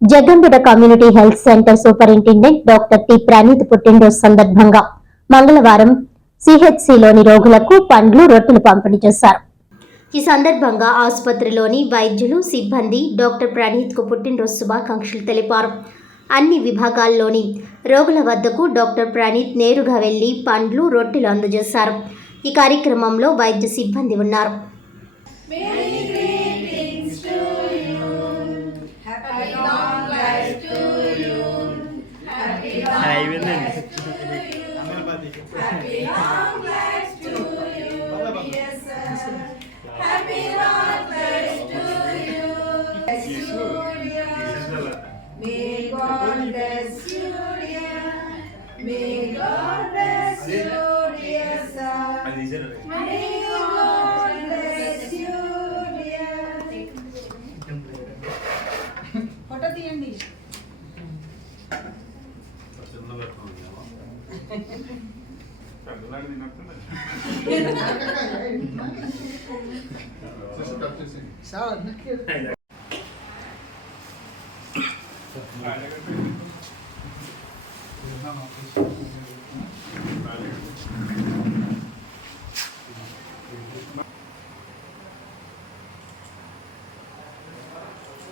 Jaggampeta community health centre superintendent doctor T Praneeth పుట్టినరోజు సందర్భంగా మంగళవారం సిహెచ్సిలోని రోగులకు పండ్లు రొట్టెలు పంపిణీ చేశారు. ఈ సందర్భంగా ఆసుపత్రిలోని వైద్యులు సిబ్బంది డాక్టర్ ప్రణీత్ కు పుట్టినరోజు శుభాకాంక్షలు తెలిపారు. అన్ని విభాగాల్లోని రోగుల వద్దకు డాక్టర్ ప్రణీత్ నేరుగా వెళ్లి పండ్లు రొట్టెలు అందజేశారు. ఈ కార్యక్రమంలో వైద్య సిబ్బంది ఉన్నారు. May God bless you, dear. May God bless you, dear son. May God bless you, dear. Photo తీయండి.